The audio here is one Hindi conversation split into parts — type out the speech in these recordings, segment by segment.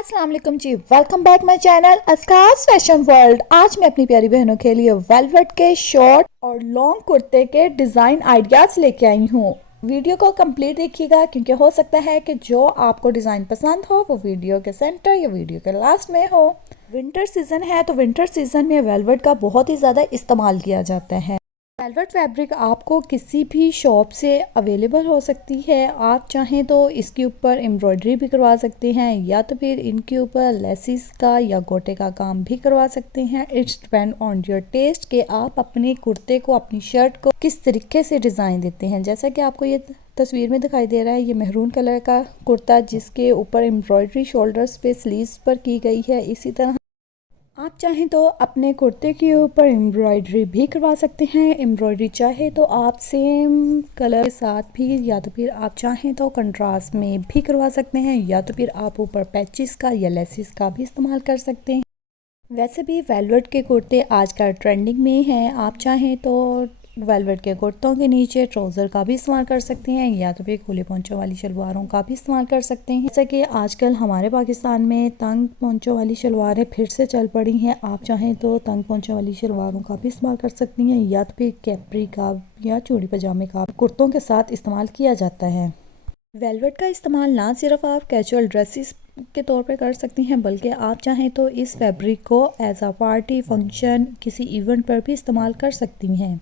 अस्सलाम वालेकुम जी, वेलकम बैक माय चैनल अस्कास फैशन वर्ल्ड। आज मैं अपनी प्यारी बहनों के लिए वेलवेट के शॉर्ट और लॉन्ग कुर्ते के डिज़ाइन आइडियाज़ लेके आई हूँ। वीडियो को कंप्लीट देखिएगा क्योंकि हो सकता है कि जो आपको डिज़ाइन पसंद हो वो वीडियो के सेंटर या वीडियो के लास्ट में हो। विंटर सीज़न है तो विंटर सीज़न में वेलवेट का बहुत ही ज़्यादा इस्तेमाल किया जाता है। वेलवेट फैब्रिक आपको किसी भी शॉप से अवेलेबल हो सकती है। आप चाहें तो इसके ऊपर एम्ब्रॉयडरी भी करवा सकते हैं या तो फिर इनके ऊपर लेसिस का या गोटे का काम भी करवा सकते हैं। It's depend on your taste कि आप अपने कुर्ते को, अपनी शर्ट को किस तरीके से डिज़ाइन देते हैं। जैसा कि आपको ये तस्वीर में दिखाई दे रहा है, ये मेहरून कलर का कुर्ता जिसके ऊपर एम्ब्रॉयडरी शोल्डर्स पे, स्लीव्स पर की गई है। इसी तरह आप चाहें तो अपने कुर्ते के ऊपर एम्ब्रॉयडरी भी करवा सकते हैं। एम्ब्रॉयडरी चाहे तो आप सेम कलर के साथ भी, या तो फिर आप चाहें तो कंट्रास्ट में भी करवा सकते हैं, या तो फिर आप ऊपर पैचेस का या लेसिस का भी इस्तेमाल कर सकते हैं। वैसे भी वेलवेट के कुर्ते आजकल ट्रेंडिंग में हैं। आप चाहें तो वेलवेट के कुर्तों के नीचे ट्राउज़र का भी इस्तेमाल कर सकते हैं, या तो फिर खुले पोंचों वाली शलवारों का भी इस्तेमाल कर सकते हैं। जैसा कि आजकल हमारे पाकिस्तान में तंग पोंचों वाली शलवारें फिर से चल पड़ी हैं। आप चाहें तो तंग पोंचों वाली शलवारों का भी इस्तेमाल कर सकती हैं, या तो फिर कैपरी का या चूड़ी पजामे का कुर्तों के साथ इस्तेमाल किया जाता है। वेलवेट का इस्तेमाल ना सिर्फ आप कैजुअल ड्रेसेस के तौर पे कर सकती हैं, बल्कि आप चाहें तो इस फैब्रिक को एज अ पार्टी फंक्शन, किसी इवेंट पर भी इस्तेमाल कर सकती हैं।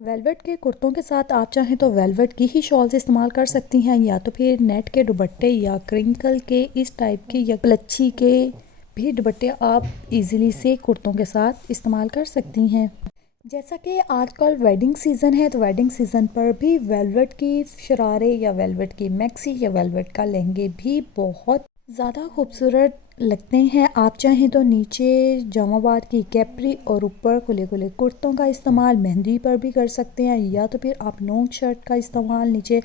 वेलवेट के कुर्तों के साथ आप चाहें तो वेलवेट की ही शॉल्स इस्तेमाल कर सकती हैं, या तो फिर नेट के दुपट्टे या क्रिंकल के इस टाइप के या क्लच्छी के भी दुपट्टे आप इजीली से कुर्तों के साथ इस्तेमाल कर सकती हैं। जैसा कि आजकल वेडिंग सीज़न है तो वेडिंग सीज़न पर भी वेलवेट की शरारे या वेलवेट की मैक्सी या वेलवेट का लहंगे भी बहुत ज़्यादा खूबसूरत लगते हैं। आप चाहें तो नीचे जामाबाद की कैपरी और ऊपर खुले खुले कुर्तों का इस्तेमाल मेहंदी पर भी कर सकते हैं, या तो फिर आप लॉन्ग शर्ट का इस्तेमाल नीचे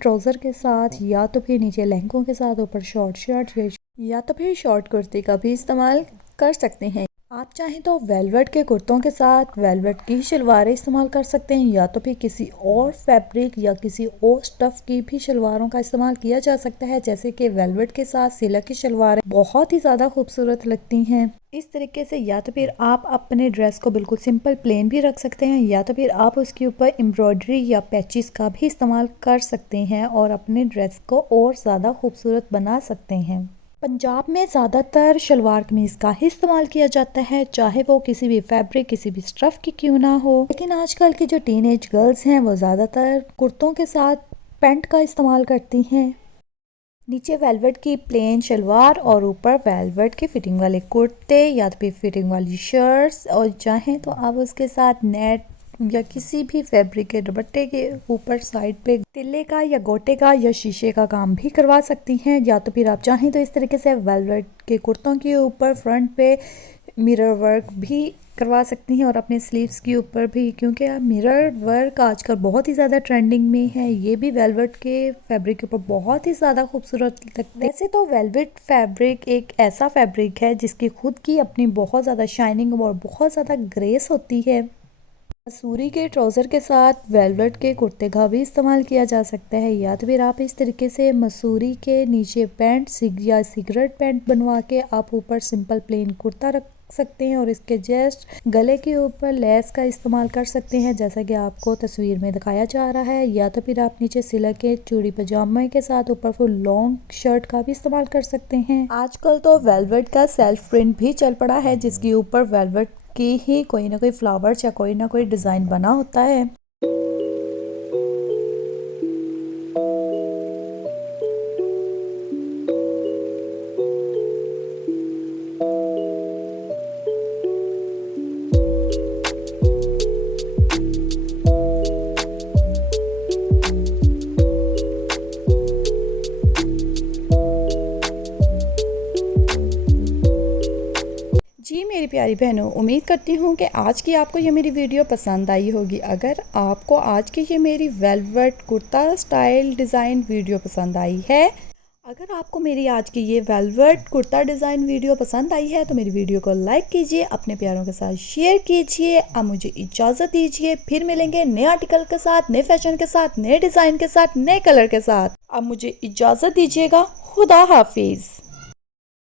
ट्राउज़र के साथ, या तो फिर नीचे लहंगों के साथ ऊपर शॉर्ट शर्ट या तो फिर शॉर्ट कुर्ती का भी इस्तेमाल कर सकते हैं। आप चाहें तो वेलवेट के कुर्तों के साथ वेलवेट की शलवारें इस्तेमाल कर सकते हैं, या तो फिर किसी और फैब्रिक या किसी और स्टफ़ की भी शलवारों का इस्तेमाल किया जा सकता है। जैसे कि वेलवेट के साथ सिल्क की शलवारें बहुत ही ज़्यादा खूबसूरत लगती हैं। इस तरीके से या तो फिर आप अपने ड्रेस को बिल्कुल सिंपल प्लेन भी रख सकते हैं, या तो फिर आप उसके ऊपर एम्ब्रॉयडरी या पैचेस का भी इस्तेमाल कर सकते हैं और अपने ड्रेस को और ज़्यादा खूबसूरत बना सकते हैं। पंजाब में ज़्यादातर शलवार कमीज़ का ही इस्तेमाल किया जाता है, चाहे वो किसी भी फैब्रिक, किसी भी स्टफ़ की क्यों ना हो। लेकिन आजकल की जो टीनेज गर्ल्स हैं वो ज़्यादातर कुर्तों के साथ पैंट का इस्तेमाल करती हैं। नीचे वेलवेट की प्लेन शलवार और ऊपर वेलवेट के फिटिंग वाले कुर्ते या तो फिर फिटिंग वाली शर्ट्स, और चाहें तो आप उसके साथ नेट या किसी भी फैब्रिक के दुपट्टे के ऊपर साइड पे तिल्ले का या गोटे का या शीशे का काम भी करवा सकती हैं, या तो फिर आप चाहें तो इस तरीके से वेलवेट के कुर्तों के ऊपर फ्रंट पे मिरर वर्क भी करवा सकती हैं और अपने स्लीव्स के ऊपर भी, क्योंकि मिरर वर्क आजकल बहुत ही ज़्यादा ट्रेंडिंग में है। ये भी वेलवेट के फैब्रिक के ऊपर बहुत ही ज़्यादा खूबसूरत लगते हैं। वैसे तो वेलवेट फैब्रिक एक ऐसा फैब्रिक है जिसकी खुद की अपनी बहुत ज़्यादा शाइनिंग और बहुत ज़्यादा ग्रेस होती है। मसूरी के ट्राउज़र के साथ वेलवेट के कुर्ते का भी इस्तेमाल किया जा सकता है, या तो फिर आप इस तरीके से मसूरी के नीचे पैंट या सिगरेट पैंट बनवा के आप ऊपर सिंपल प्लेन कुर्ता रख सकते हैं और इसके जस्ट गले के ऊपर लेस का इस्तेमाल कर सकते हैं, जैसा कि आपको तस्वीर में दिखाया जा रहा है। या तो फिर आप नीचे सिल्क के चूड़ी पजामे के साथ ऊपर फुल लॉन्ग शर्ट का भी इस्तेमाल कर सकते हैं। आजकल तो वेलवेट का सेल्फ प्रिंट भी चल पड़ा है, जिसके ऊपर वेलवेट की ही कोई ना कोई फ्लावर्स या कोई ना कोई डिज़ाइन बना होता है। जी मेरी प्यारी बहनों, उम्मीद करती हूँ कि आज की आपको ये मेरी वीडियो पसंद आई होगी। अगर आपको आज की ये मेरी velvet kurta style design video पसंद आई है, अगर आपको मेरी आज की ये वेलवेट कुर्ता डिज़ाइन वीडियो पसंद आई है तो मेरी वीडियो को लाइक कीजिए, अपने प्यारों के साथ शेयर कीजिए। अब मुझे इजाज़त दीजिए, फिर मिलेंगे नए आर्टिकल के साथ, नए फैशन के साथ, नए डिज़ाइन के साथ, नए कलर के साथ। अब मुझे इजाज़त दीजिएगा। खुदा हाफिज़।